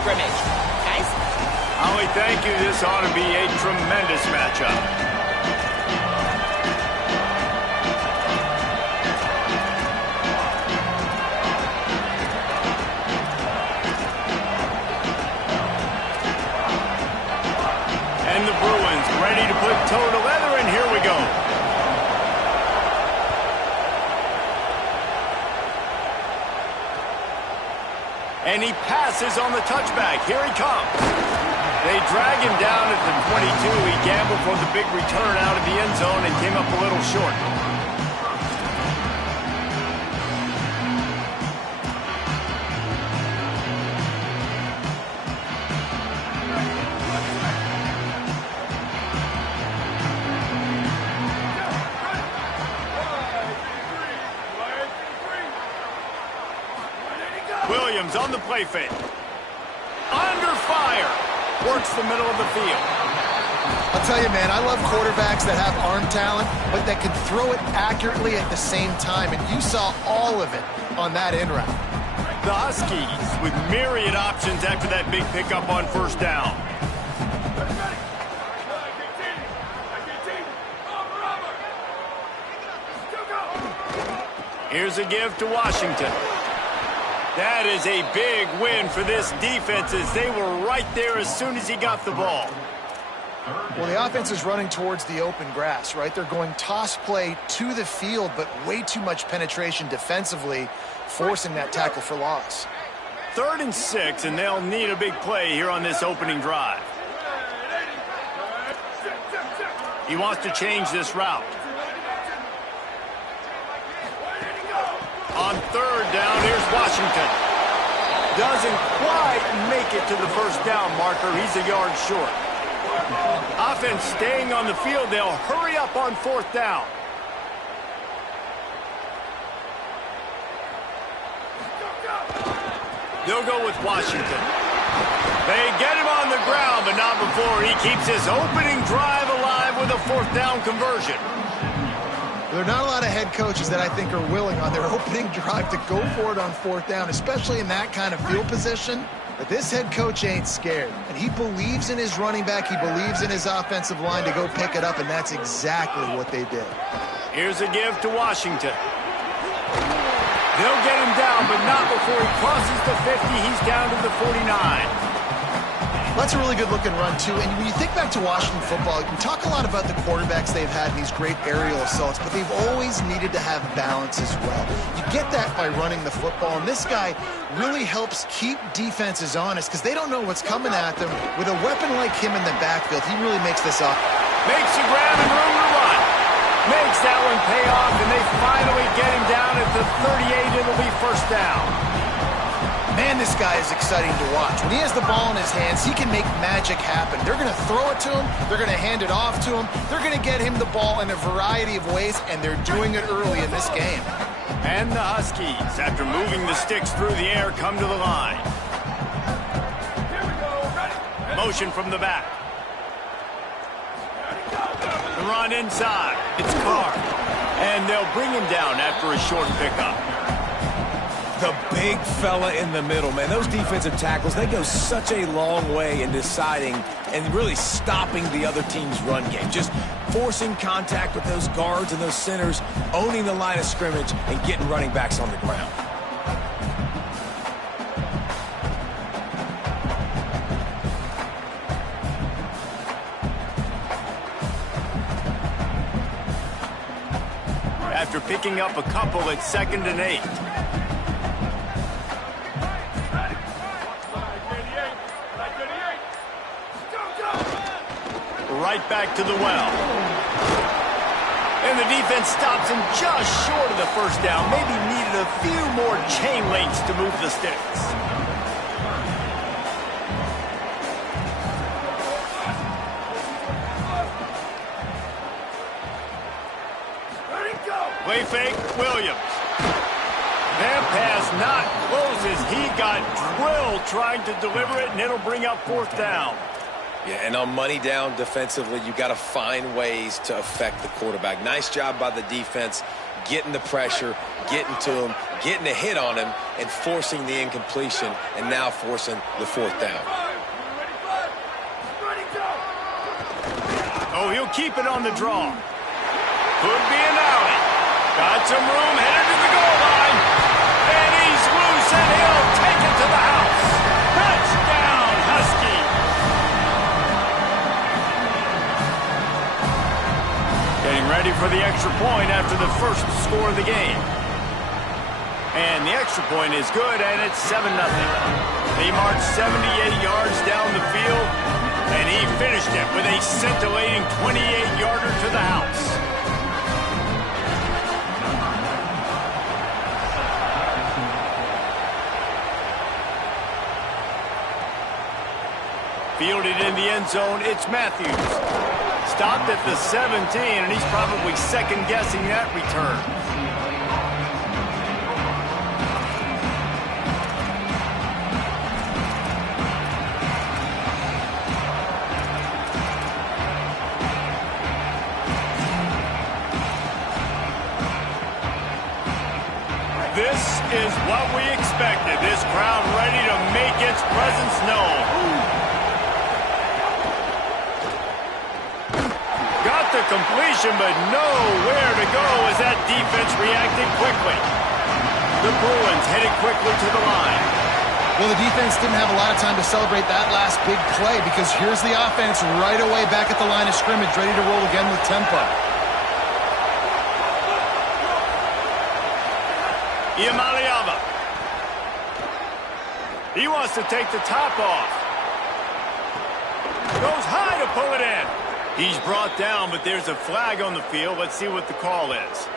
scrimmage. Guys? Holly, thank you. This ought to be a tremendous matchup. And the Bruins ready to put toe to leather, and here we go. And he passes on the touchback. Here he comes. They drag him down at the 22. He gambled for the big return out of the end zone and came up a little short. Williams on the play fake. Under fire. Works the middle of the field. I'll tell you, man, I love quarterbacks that have arm talent, but that can throw it accurately at the same time. And you saw all of it on that in route. The Huskies with myriad options after that big pickup on first down. Here's a give to Washington. That is a big win for this defense as they were right there as soon as he got the ball. Well, the offense is running towards the open grass, right? They're going toss play to the field, but way too much penetration defensively, forcing that tackle for loss. 3rd and 6, and they'll need a big play here on this opening drive. He wants to change this route. On 3rd down, here's Washington. Doesn't quite make it to the first down marker. He's a yard short. Offense staying on the field. They'll hurry up on 4th down. They'll go with Washington. They get him on the ground, but not before he keeps his opening drive alive with a 4th down conversion. There are not a lot of head coaches that I think are willing on their opening drive to go for it on 4th down, especially in that kind of field position. But this head coach ain't scared. And he believes in his running back. He believes in his offensive line to go pick it up, and that's exactly what they did. Here's a give to Washington. They'll get him down, but not before he crosses the 50. He's down to the 49. That's a really good-looking run, too. And when you think back to Washington football, you talk a lot about the quarterbacks they've had in these great aerial assaults, but they've always needed to have balance as well. You get that by running the football, and this guy really helps keep defenses honest because they don't know what's coming at them. With a weapon like him in the backfield, he really makes this up. Makes a grab and room to run. Makes that one pay off, and they finally get him down at the 38. It'll be first down. Man, this guy is exciting to watch. When he has the ball in his hands, he can make magic happen. They're going to throw it to him. They're going to hand it off to him. They're going to get him the ball in a variety of ways, and they're doing it early in this game. And the Huskies, after moving the sticks through the air, come to the line. Motion from the back. The run inside. It's Carr. And they'll bring him down after a short pickup. The big fella in the middle, man. Those defensive tackles, they go such a long way in deciding and really stopping the other team's run game. Just forcing contact with those guards and those centers, owning the line of scrimmage, and getting running backs on the ground. After picking up a couple at 2nd and 8. Right back to the well. And the defense stops him just short of the first down. Maybe needed a few more chain links to move the sticks. Play fake, Williams. That pass not close as he got drilled trying to deliver it, and it'll bring up 4th down. Yeah, and on money down defensively, you got to find ways to affect the quarterback. Nice job by the defense getting the pressure, getting to him, getting a hit on him, and forcing the incompletion, and now forcing the fourth down. Oh, he'll keep it on the draw. Could be an alley. Got some room, headed to the goal line. And he's loose, and he'll take it to the house. Touchdown, Husky. Getting ready for the extra point after the first score of the game. And the extra point is good, and it's 7-0. They marched 78 yards down the field, and he finished it with a scintillating 28-yarder to the house. Fielded in the end zone, it's Matthews. Stopped at the 17, and he's probably second-guessing that return. This is what we expected. This crowd ready to make its presence known. Got the completion, but nowhere to go as that defense reacted quickly. The Bruins headed quickly to the line. Well, the defense didn't have a lot of time to celebrate that last big play because here's the offense right away back at the line of scrimmage, ready to roll again with tempo. Iamaleava. He wants to take the top off. Goes high to pull it in. He's brought down, but there's a flag on the field. Let's see what the call is.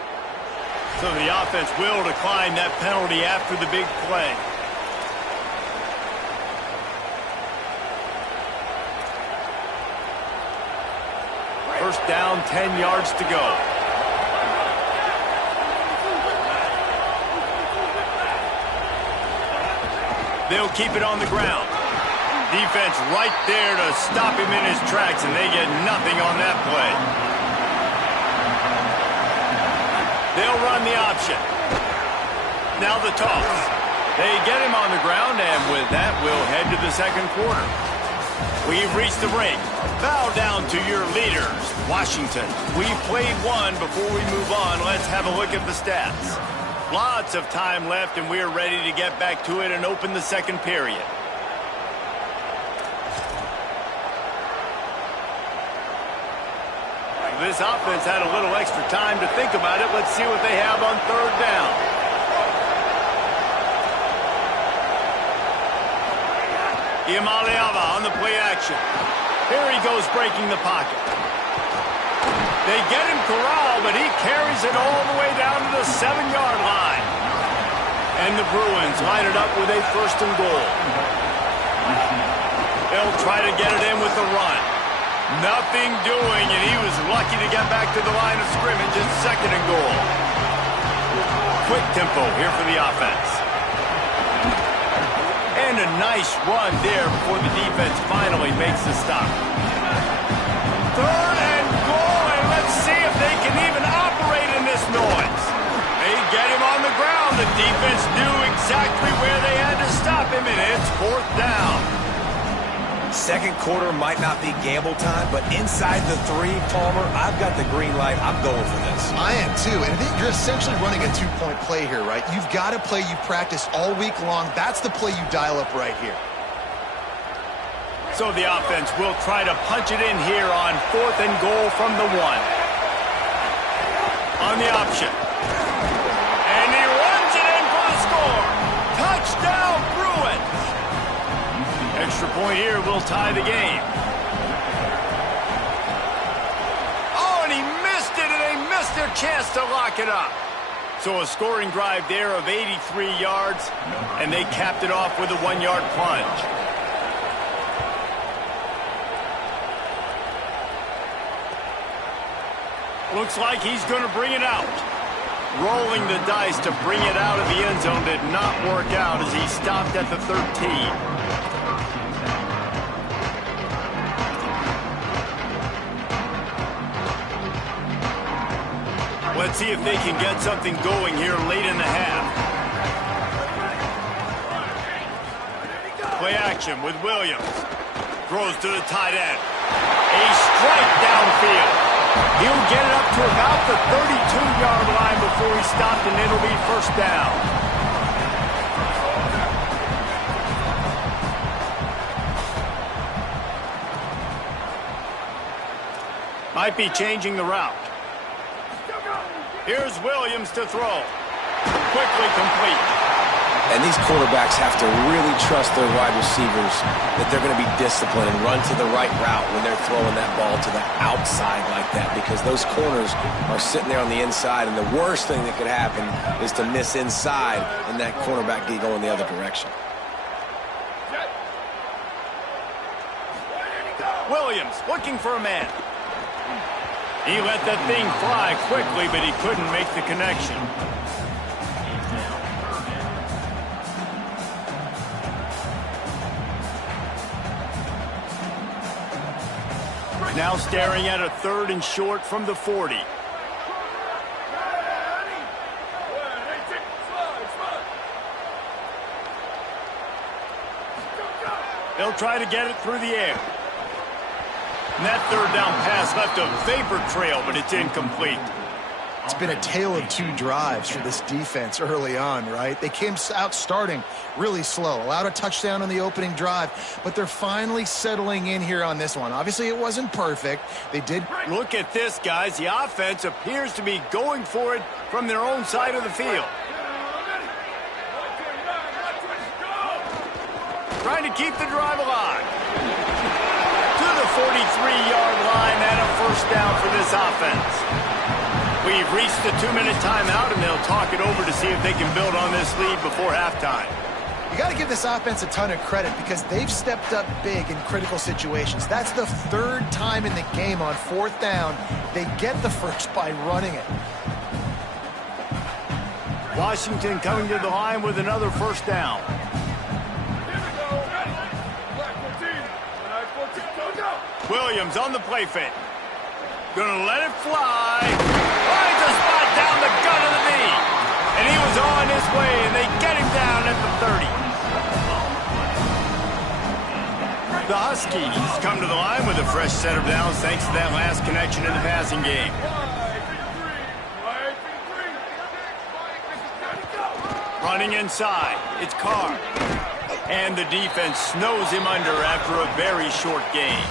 So the offense will decline that penalty after the big play. First down, 10 yards to go. They'll keep it on the ground. Defense right there to stop him in his tracks, and they get nothing on that play. They'll run the option. Now the toss. They get him on the ground, and with that, we'll head to the second quarter. We've reached the break. Bow down to your leaders, Washington. We've played one. Before we move on, let's have a look at the stats. Lots of time left, and we're ready to get back to it and open the second period. This offense had a little extra time to think about it. Let's see what they have on third down. Iamaleava on the play action. Here he goes breaking the pocket. They get him corralled, but he carries it all the way down to the 7-yard line. And the Bruins line it up with a first and goal. They'll try to get it in with the run. Nothing doing, and he was lucky to get back to the line of scrimmage at second and goal. Quick tempo here for the offense. And a nice run there before the defense finally makes the stop. Third and goal, and let's see if they can even operate in this noise. They get him on the ground. The defense knew exactly where they had to stop him, and it's fourth down. Second quarter might not be gamble time, but inside the 3, Palmer, I've got the green light. I'm going for this. I am too, and you're essentially running a 2-point play here, right? You've got a play you practice all week long. That's the play you dial up right here. So the offense will try to punch it in here on fourth and goal from the 1. On the option. And he runs it in for the score. Touchdown, Bruins. Extra point here will tie the game. Oh, and he missed it, and they missed their chance to lock it up. So a scoring drive there of 83 yards, and they capped it off with a 1-yard plunge. Looks like he's going to bring it out. Rolling the dice to bring it out of the end zone did not work out as he stopped at the 13. Let's see if they can get something going here late in the half. Play action with Williams. Throws to the tight end. A strike downfield. He'll get it up to about the 32-yard line before he's stopped, and it'll be first down. Might be changing the route. Here's Williams to throw. Quickly complete. And these quarterbacks have to really trust their wide receivers that they're going to be disciplined and run to the right route when they're throwing that ball to the outside like that, because those corners are sitting there on the inside, and the worst thing that could happen is to miss inside and that cornerback be going the other direction. Williams looking for a man. He let that thing fly quickly, but he couldn't make the connection. Now staring at a 3rd and short from the 40. They'll try to get it through the air. And that 3rd down pass left a vapor trail, but it's incomplete. It's been a tale of 2 drives for this defense early on, right? They came out starting really slow, allowed a touchdown on the opening drive, but they're finally settling in here on this one. Obviously, it wasn't perfect. They did. Look at this, guys. The offense appears to be going for it from their own side of the field. Trying to keep the drive alive. To the 43-yard line and a first down for this offense. We've reached the 2-minute timeout, and they'll talk it over to see if they can build on this lead before halftime. You got to give this offense a ton of credit because they've stepped up big in critical situations. That's the 3rd time in the game on 4th down. They get the first by running it. Washington coming to the line with another first down. Williams on the play fake. Gonna let it fly. Finds a spot down the gut of the knee. And he was on his way, and they get him down at the 30. The Huskies come to the line with a fresh set of downs thanks to that last connection in the passing game. Running inside, it's Carr. And the defense snows him under after a very short game.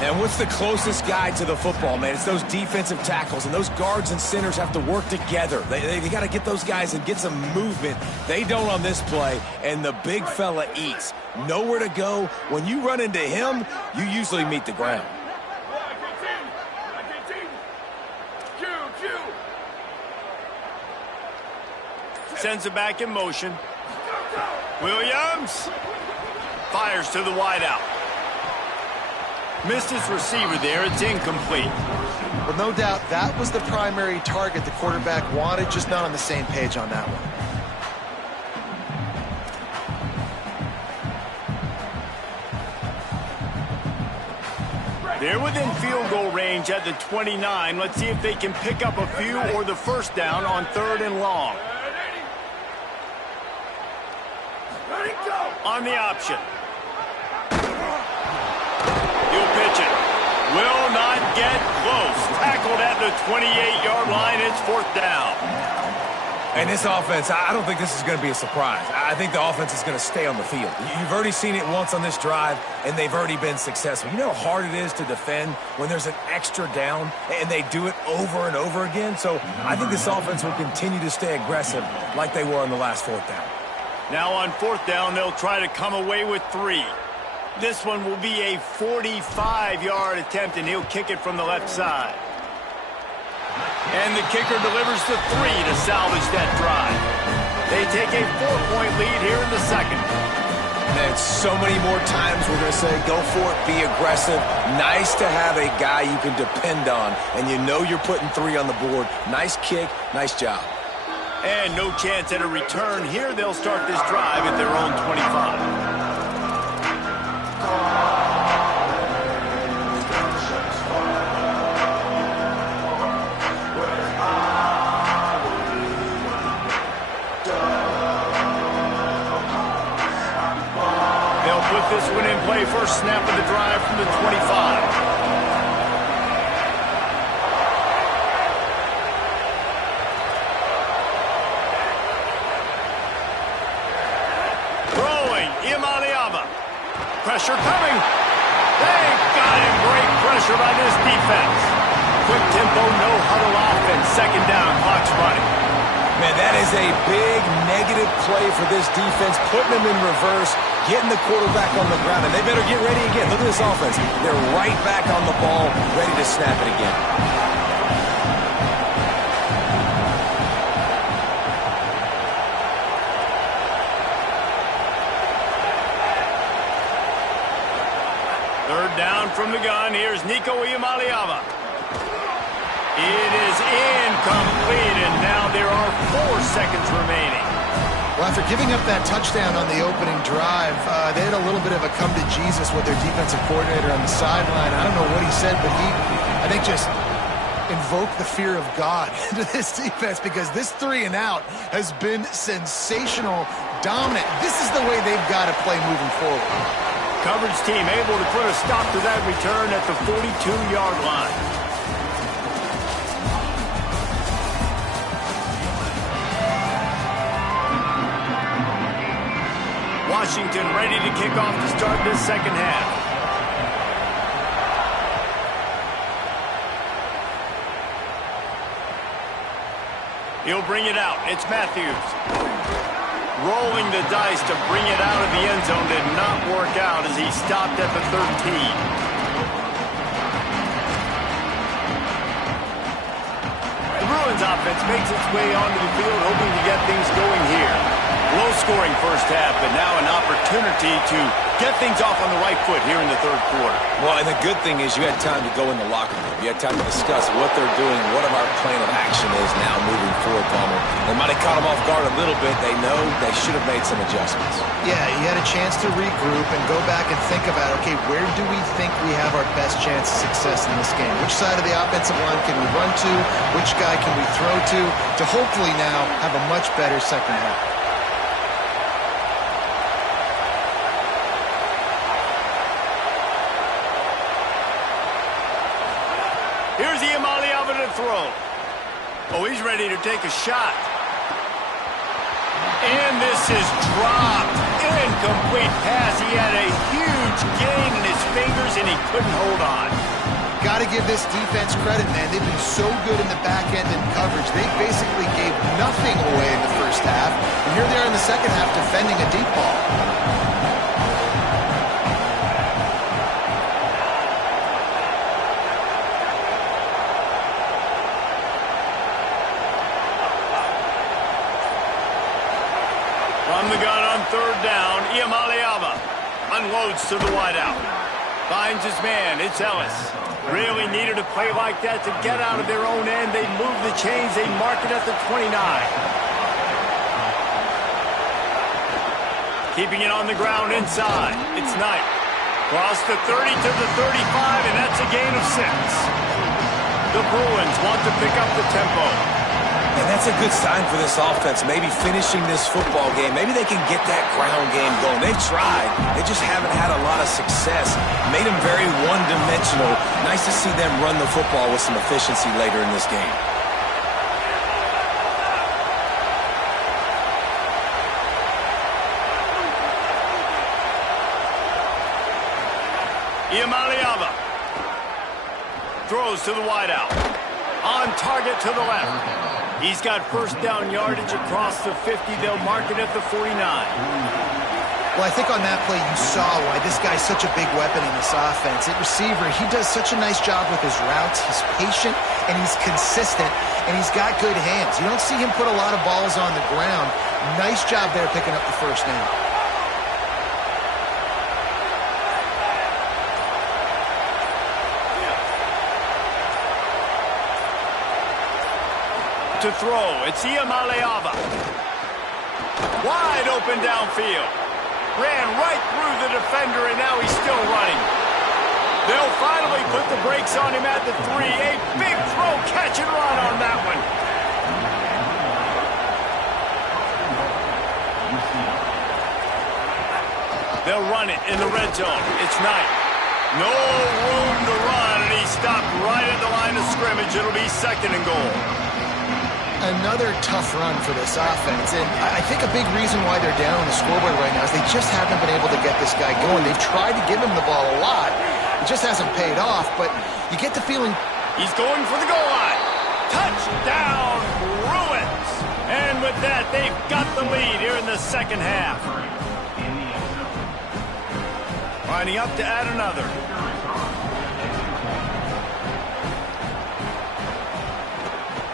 And what's the closest guy to the football, man? It's those defensive tackles, and those guards and centers have to work together. They got to get those guys and get some movement. They don't on this play, and the big fella eats. Nowhere to go. When you run into him, you usually meet the ground. Sends it back in motion. Williams fires to the wideout. Missed his receiver there. It's incomplete. Well, no doubt that was the primary target the quarterback wanted, just not on the same page on that one. They're within field goal range at the 29. Let's see if they can pick up a few or the first down on 3rd and long. On the option. He'll pitch it. Will not get close. Tackled at the 28-yard line. It's 4th down. And this offense, I don't think this is going to be a surprise. I think the offense is going to stay on the field. You've already seen it once on this drive, and they've already been successful. You know how hard it is to defend when there's an extra down, and they do it over and over again? So I think this offense will continue to stay aggressive like they were on the last 4th down. Now on 4th down, they'll try to come away with 3. This one will be a 45-yard attempt, and he'll kick it from the left side. And the kicker delivers the 3 to salvage that drive. They take a 4-point lead here in the second. And so many more times we're going to say, go for it, be aggressive. Nice to have a guy you can depend on, and you know you're putting 3 on the board. Nice kick, nice job. And no chance at a return here. They'll start this drive at their own 25. first snap of the drive from the 25. Throwing, Imaliava. Pressure coming. They got him. Great pressure by this defense. Quick tempo, no huddle offense. Second down, clock's running. Man, that is a big negative play for this defense, putting them in reverse, getting the quarterback on the ground, and they better get ready again. Look at this offense. They're right back on the ball, ready to snap it again. Third down from the gun. Here's Nico Iamaleava. It is incomplete, and now there are 4 seconds remaining. Well, after giving up that touchdown on the opening drive, they had a little bit of a come to Jesus with their defensive coordinator on the sideline. I don't know what he said, but he, I think, just invoked the fear of God into this defense, because this 3 and out has been sensational, dominant. This is the way they've got to play moving forward. Coverage team able to put a stop to that return at the 42-yard line. Washington ready to kick off to start this second half. He'll bring it out. It's Matthews. Rolling the dice to bring it out of the end zone did not work out as he stopped at the 13. The Bruins offense makes its way onto the field, hoping to get things going here. Low-scoring first half, but now an opportunity to get things off on the right foot here in the third quarter. Well, and the good thing is you had time to go in the locker room. You had time to discuss what they're doing, what our plan of action is now moving forward, Palmer. They might have caught them off guard a little bit. They know they should have made some adjustments. Yeah, you had a chance to regroup and go back and think about, okay, where do we think we have our best chance of success in this game? Which side of the offensive line can we run to? Which guy can we throw to hopefully now have a much better second half? Here's Iamaleava to throw. Oh, he's ready to take a shot. And this is dropped. Incomplete pass. He had a huge gain in his fingers, and he couldn't hold on. Got to give this defense credit, man. They've been so good in the back end in coverage. They basically gave nothing away in the first half. And here they are in the second half defending a deep ball. From the gun on third down, Iamaleava unloads to the wideout. Finds his man, it's Ellis. Really needed a play like that to get out of their own end. They move the chains, they mark it at the 29. Keeping it on the ground inside, it's Knight. Cross the 30 to the 35, and that's a gain of 6. The Bruins want to pick up the tempo. And that's a good sign for this offense, maybe finishing this football game. Maybe they can get that ground game going. They've tried. They just haven't had a lot of success. Made them very one-dimensional. Nice to see them run the football with some efficiency later in this game. Iamaleava throws to the wideout. On target to the left. He's got first down yardage across the 50. They'll mark it at the 49. Well, I think on that play you saw why this guy's such a big weapon in this offense. At receiver, he does such a nice job with his routes. He's patient, and he's consistent, and he's got good hands. You don't see him put a lot of balls on the ground. Nice job there picking up the first down. To throw, it's Iamaleava. Wide open downfield. Ran right through the defender, and now he's still running. They'll finally put the brakes on him at the 3. A big throw, catch and run on that one. They'll run it in the red zone. It's Knight. No room to run, and he stopped right at the line of scrimmage. It'll be 2nd and goal. Another tough run for this offense, and I think a big reason why they're down on the scoreboard right now is they just haven't been able to get this guy going. They've tried to give him the ball a lot. It just hasn't paid off, but you get the feeling... He's going for the goal line. Touchdown, Bruins! And with that, they've got the lead here in the second half. Lining up to add another.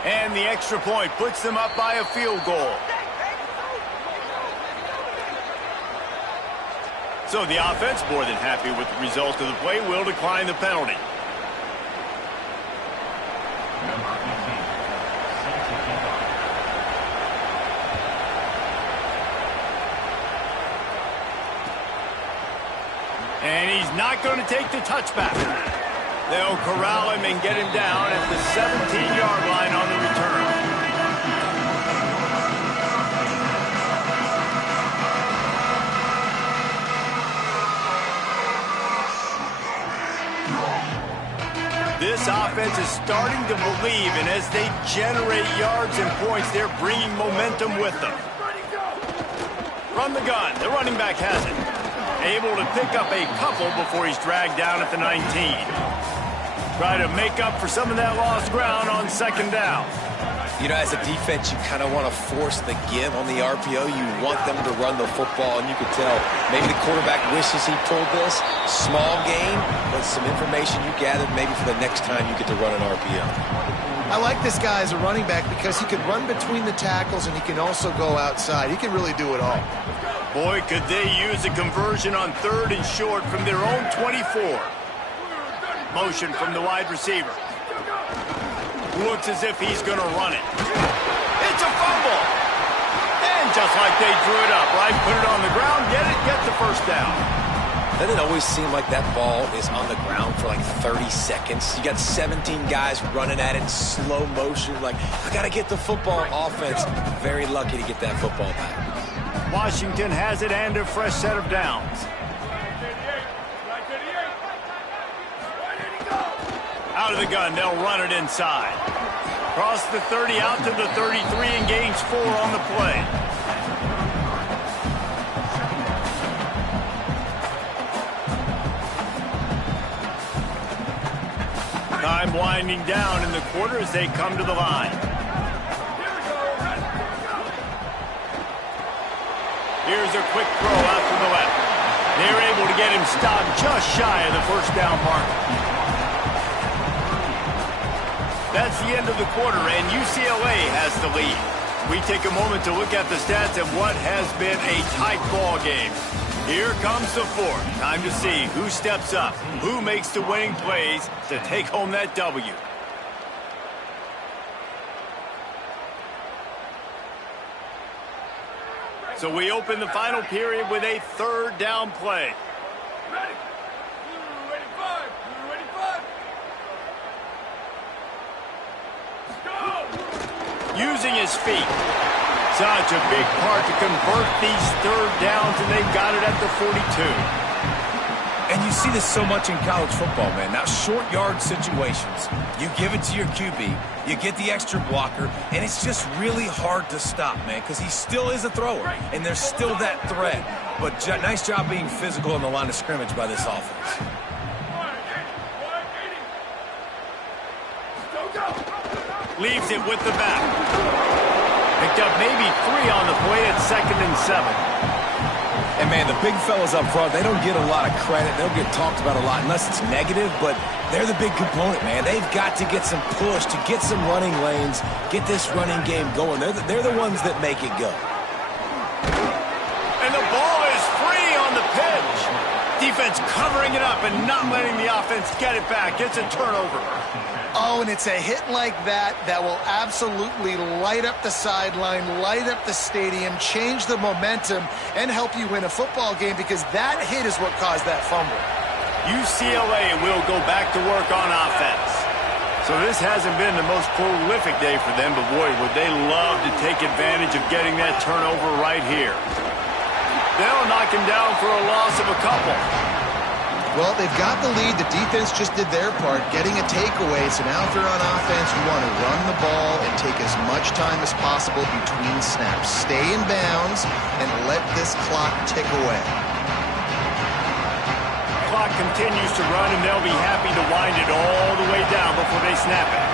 And the extra point puts them up by a field goal. So the offense, more than happy with the result of the play, will decline the penalty. And he's not going to take the touchback. They'll corral him and get him down at the 17-yard line on the return. This offense is starting to believe, and as they generate yards and points, they're bringing momentum with them. From the gun, the running back has it. Able to pick up a couple before he's dragged down at the 19. Try to make up for some of that lost ground on 2nd down. You know, as a defense, you kind of want to force the give on the RPO. You want them to run the football, and you can tell maybe the quarterback wishes he pulled this. Small gain, but some information you gathered maybe for the next time you get to run an RPO. I like this guy as a running back because he can run between the tackles and he can also go outside. He can really do it all. Boy, could they use a conversion on 3rd and short from their own 24. Motion from the wide receiver. Looks as if he's going to run it. It's a fumble. And just like they drew it up, right? Put it on the ground, get the first down. Doesn't it always seem like that ball is on the ground for like 30 seconds? You got 17 guys running at it in slow motion. Like, I got to get the football. Offense, very lucky to get that football back. Washington has it and a fresh set of downs. Out of the gun, they'll run it inside. Cross the 30 out to the 33 and gains 4 on the play. Time winding down in the quarter as they come to the line. Here's a quick throw out to the left. They're able to get him stopped just shy of the first down marker. That's the end of the quarter, and UCLA has the lead. We take a moment to look at the stats of what has been a tight ball game. Here comes the 4th. Time to see who steps up, who makes the winning plays to take home that W. So we open the final period with a 3rd down play. Using his feet. Such a big part to convert these 3rd downs, and they've got it at the 42. And you see this so much in college football, man. Now, short yard situations, you give it to your QB, you get the extra blocker, and it's just really hard to stop, man, because he still is a thrower, and there's still that threat. But nice job being physical on the line of scrimmage by this offense. Leaves it with the back. Picked up maybe 3 on the play at 2nd and 7. And, man, the big fellas up front, they don't get a lot of credit. They'll get talked about a lot unless it's negative, but they're the big component, man. They've got to get some push, to get some running lanes, get this running game going. They're the ones that make it go. And the ball is free on the pitch. Defense covering it up and not letting the offense get it back. It's a turnover. Oh, and it's a hit like that that will absolutely light up the sideline, light up the stadium, change the momentum, and help you win a football game because that hit is what caused that fumble. UCLA will go back to work on offense. So this hasn't been the most prolific day for them, but boy, would they love to take advantage of getting that turnover right here. They'll knock him down for a loss of a couple. Well, they've got the lead. The defense just did their part, getting a takeaway. So now if you're on offense, you want to run the ball and take as much time as possible between snaps. Stay in bounds and let this clock tick away. Clock continues to run, and they'll be happy to wind it all the way down before they snap it.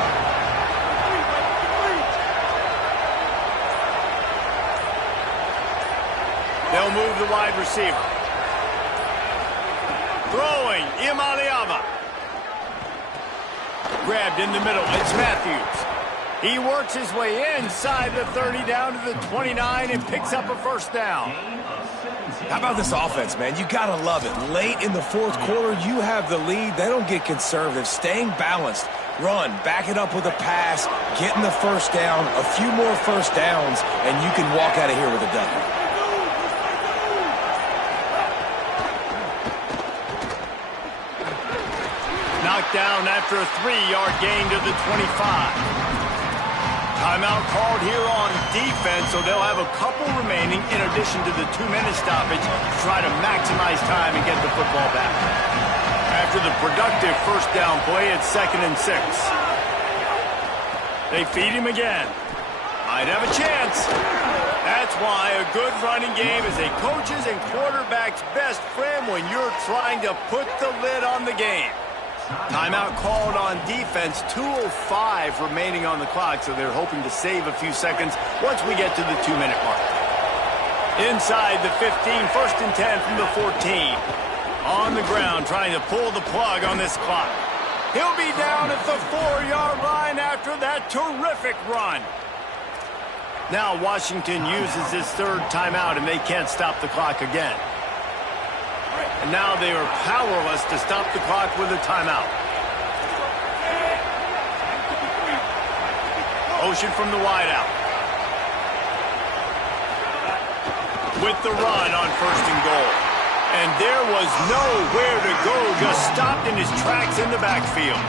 They'll move the wide receiver. Throwing, Imaliava. Grabbed in the middle, it's Matthews. He works his way inside the 30 down to the 29 and picks up a first down. How about this offense, man? You got to love it. Late in the fourth quarter, you have the lead. They don't get conservative. Staying balanced. Run, back it up with a pass, getting the first down, a few more first downs, and you can walk out of here with a W. Knocked down after a 3-yard gain to the 25. Timeout called here on defense, so they'll have a couple remaining in addition to the 2-minute stoppage to try to maximize time and get the football back. After the productive first down play, it's 2nd and 6. They feed him again. Might have a chance. That's why a good running game is a coach's and quarterback's best friend when you're trying to put the lid on the game. Timeout called on defense, 2:05 remaining on the clock, so they're hoping to save a few seconds once we get to the 2-minute mark. Inside the 15, 1st and 10 from the 14. On the ground, trying to pull the plug on this clock. He'll be down at the 4-yard line after that terrific run. Now Washington uses his 3rd timeout, and they can't stop the clock again. And now they are powerless to stop the clock with a timeout. Motion from the wideout. With the run on 1st and goal. And there was nowhere to go, just stopped in his tracks in the backfield.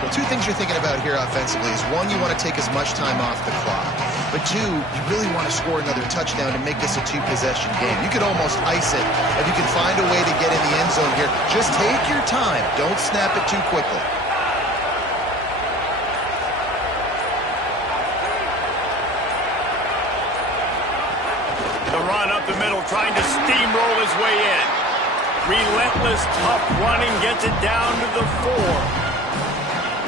Well, 2 things you're thinking about here offensively is, 1, you want to take as much time off the clock. But 2, you really want to score another touchdown to make this a 2-possession game. You could almost ice it if you can find a way to get in the end zone here. Just take your time. Don't snap it too quickly. The run up the middle, trying to steamroll his way in. Relentless, tough running, gets it down to the 4.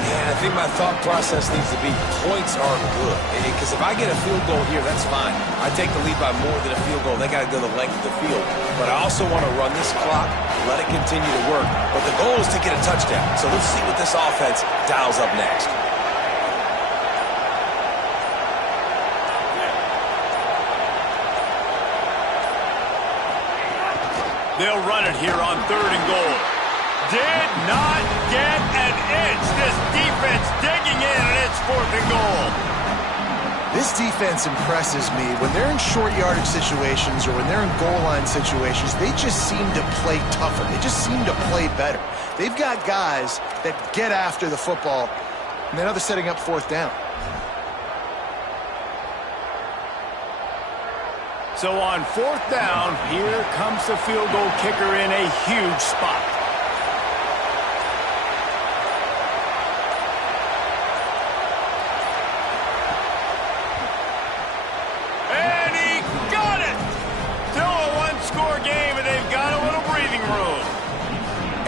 Yeah, I think my thought process needs to be points are good. Because if I get a field goal here, that's fine. I take the lead by more than a field goal. They got to go the length of the field. But I also want to run this clock, let it continue to work. But the goal is to get a touchdown. So let's see what this offense dials up next. They'll run it here on 3rd and goal. Did not get an inch. This defense digging in, and it's 4th and goal. This defense impresses me. When they're in short yardage situations or when they're in goal line situations, they just seem to play tougher. They just seem to play better. They've got guys that get after the football, and now they're setting up 4th down. So on 4th down, here comes the field goal kicker in a huge spot. And he got it! Still a 1-score game, and they've got a little breathing room.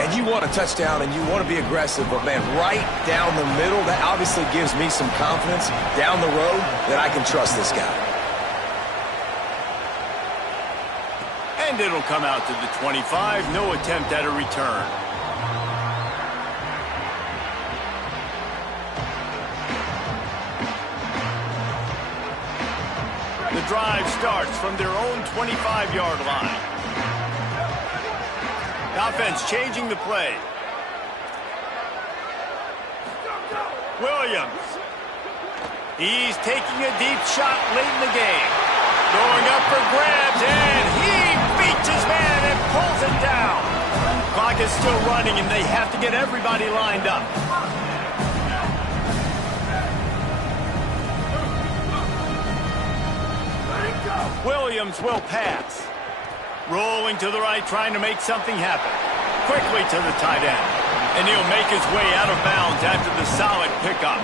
And you want a touchdown, and you want to be aggressive, but, man, right down the middle, that obviously gives me some confidence down the road that I can trust this guy. And it'll come out to the 25. No attempt at a return. The drive starts from their own 25-yard line. The offense changing the play. Williams. He's taking a deep shot late in the game. Going up for grabs, and he beats his man and pulls it down. Clock is still running, and they have to get everybody lined up. Williams will pass. Rolling to the right, trying to make something happen. Quickly to the tight end. And he'll make his way out of bounds after the solid pickup.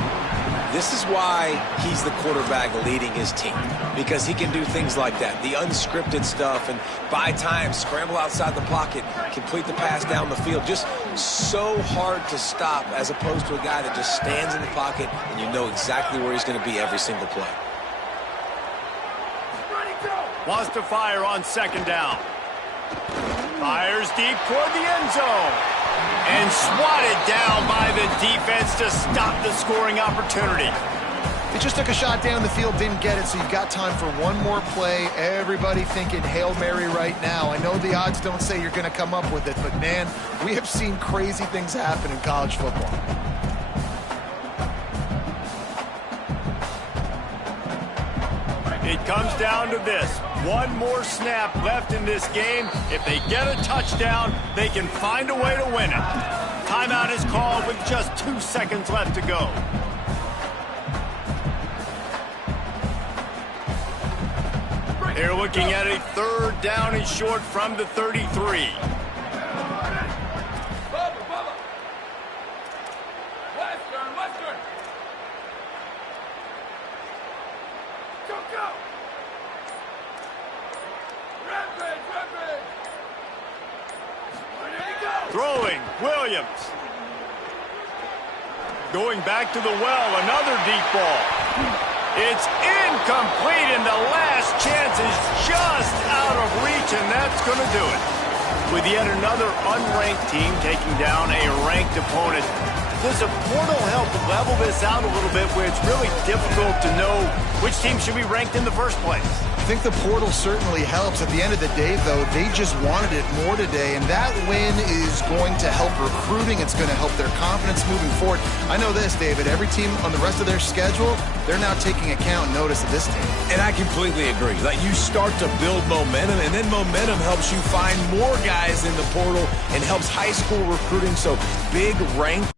This is why he's the quarterback leading his team, because he can do things like that, the unscripted stuff, and buy time, scramble outside the pocket, complete the pass down the field. Just so hard to stop as opposed to a guy that just stands in the pocket and you know exactly where he's going to be every single play. Wants to fire on second down. Fires deep toward the end zone. And swatted down by the defense to stop the scoring opportunity. He just took a shot down the field, didn't get it, so you've got time for one more play. Everybody thinking Hail Mary right now. I know the odds don't say you're going to come up with it, but, man, we have seen crazy things happen in college football. It comes down to this. One more snap left in this game. If they get a touchdown, they can find a way to win it. Timeout is called with just 2 seconds left to go. They're looking at a third down and short from the 33. Throwing, Williams. Going back to the well, another deep ball. It's incomplete, and the last chance is just out of reach, and that's going to do it. With yet another unranked team taking down a ranked opponent, does the portal help level this out a little bit where it's really difficult to know which team should be ranked in the first place? I think the portal certainly helps. At the end of the day, though, they just wanted it more today, and that win is going to help recruiting. It's going to help their confidence moving forward. I know this, David, every team on the rest of their schedule, they're now taking account and notice of this team. And I completely agree. Like, you start to build momentum, and then momentum helps you find more guys in the portal and helps high school recruiting. So big rank.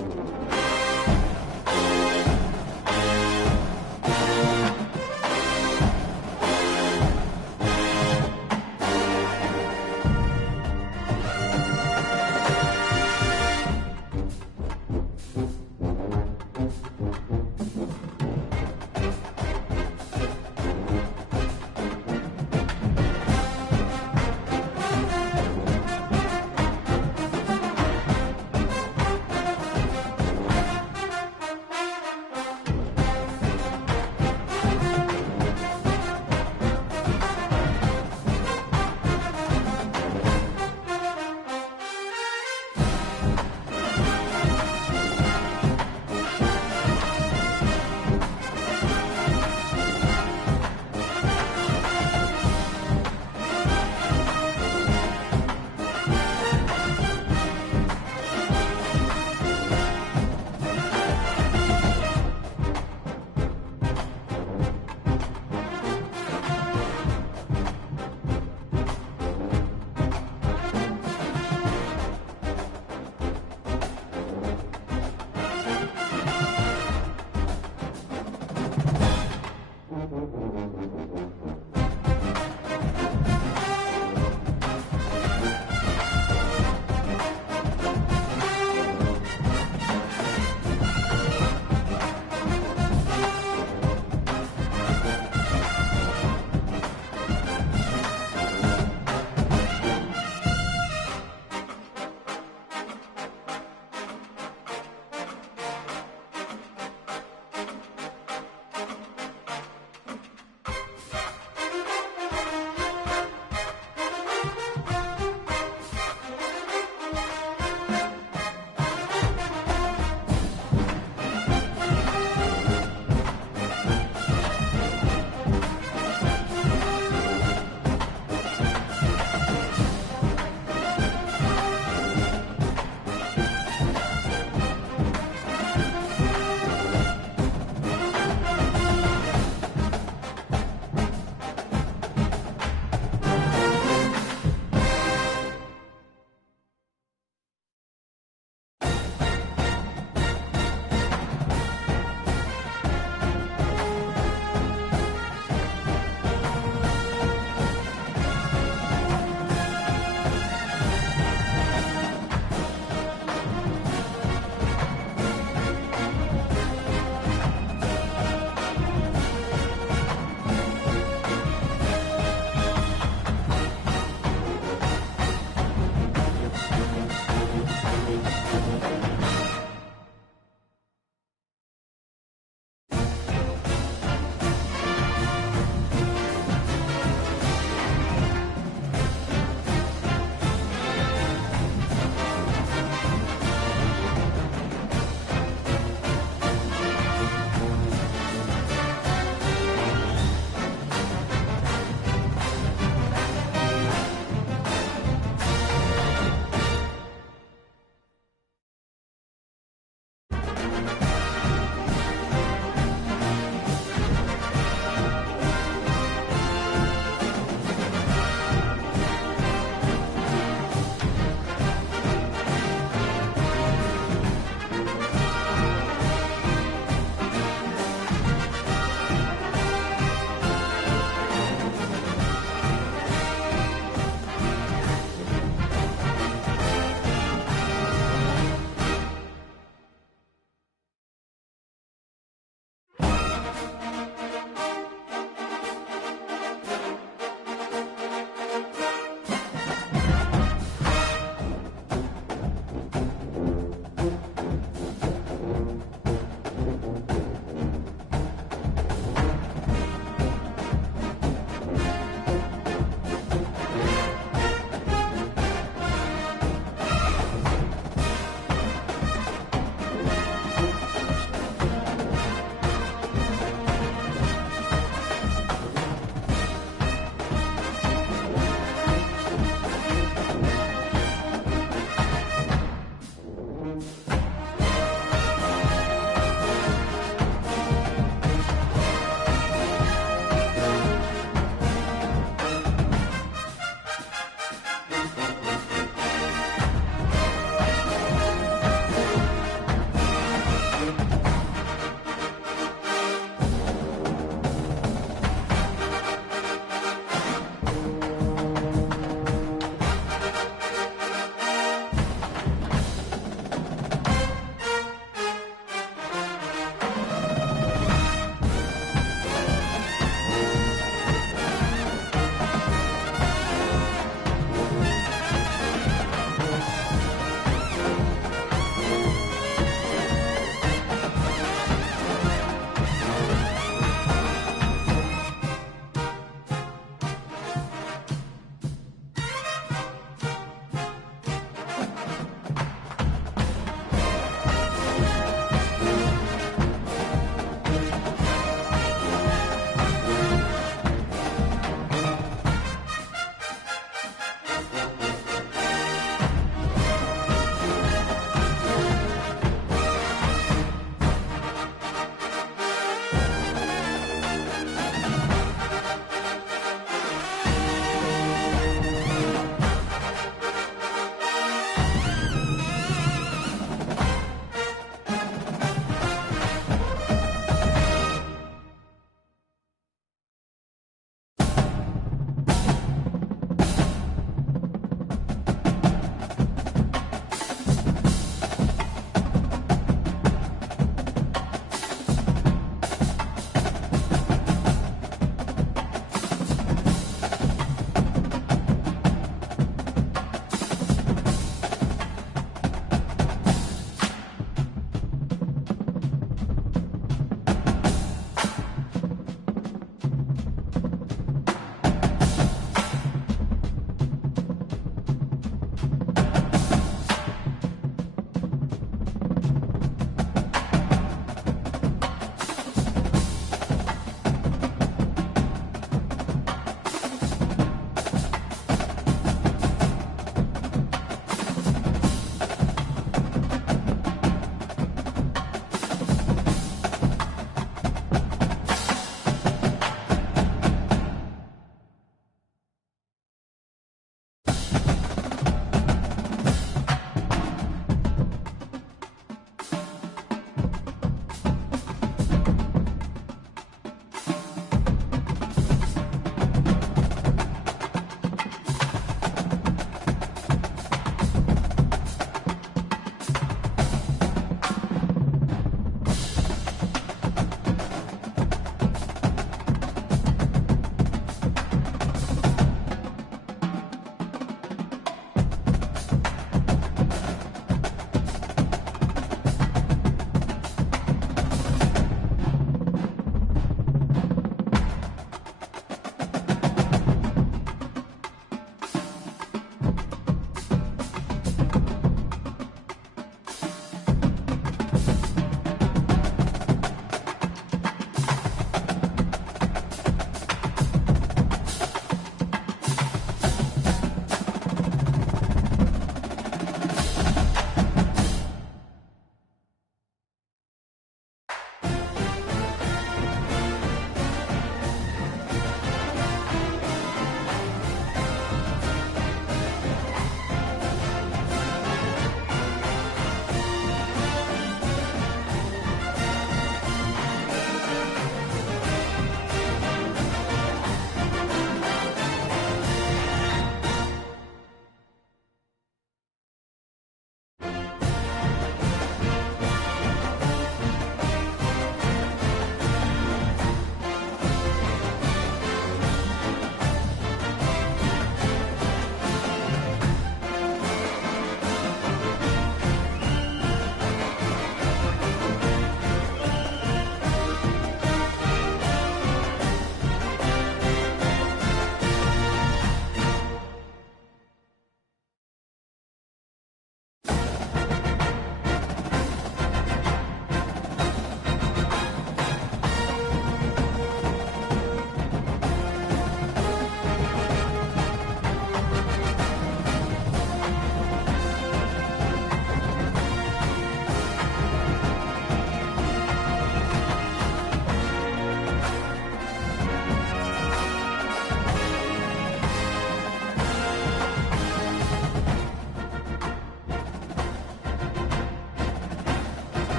it.